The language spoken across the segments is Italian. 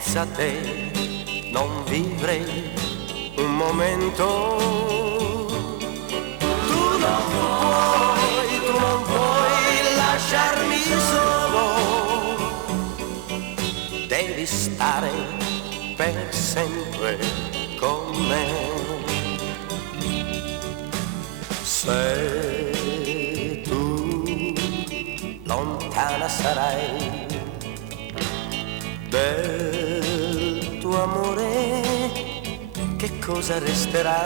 senza te non vivrei un momento. Tu non puoi lasciarmi solo, devi stare per sempre con me. Se tu lontana sarai del tuo amore, che cosa resterà?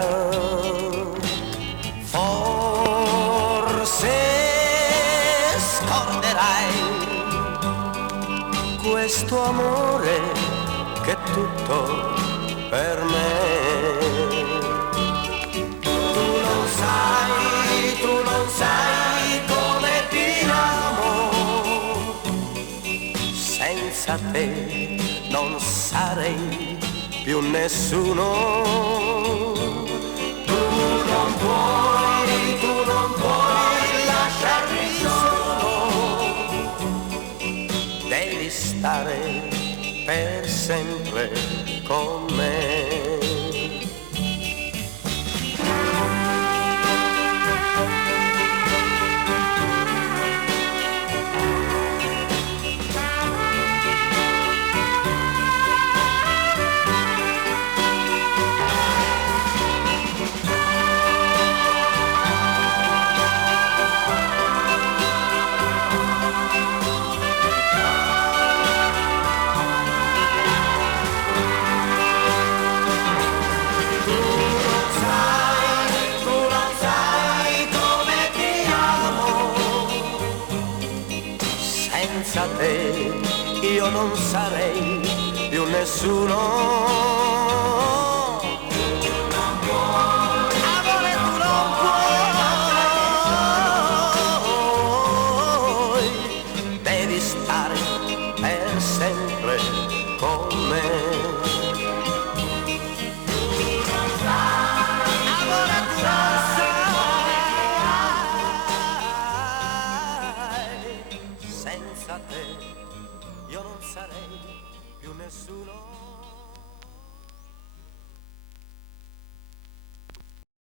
Forse scorderai questo amore che è tutto per me. Tu non sai come ti amo, senza te non sarei più nessuno. Tu non puoi lasciarmi solo, devi stare per sempre con me. Senza te io non sarei più nessuno.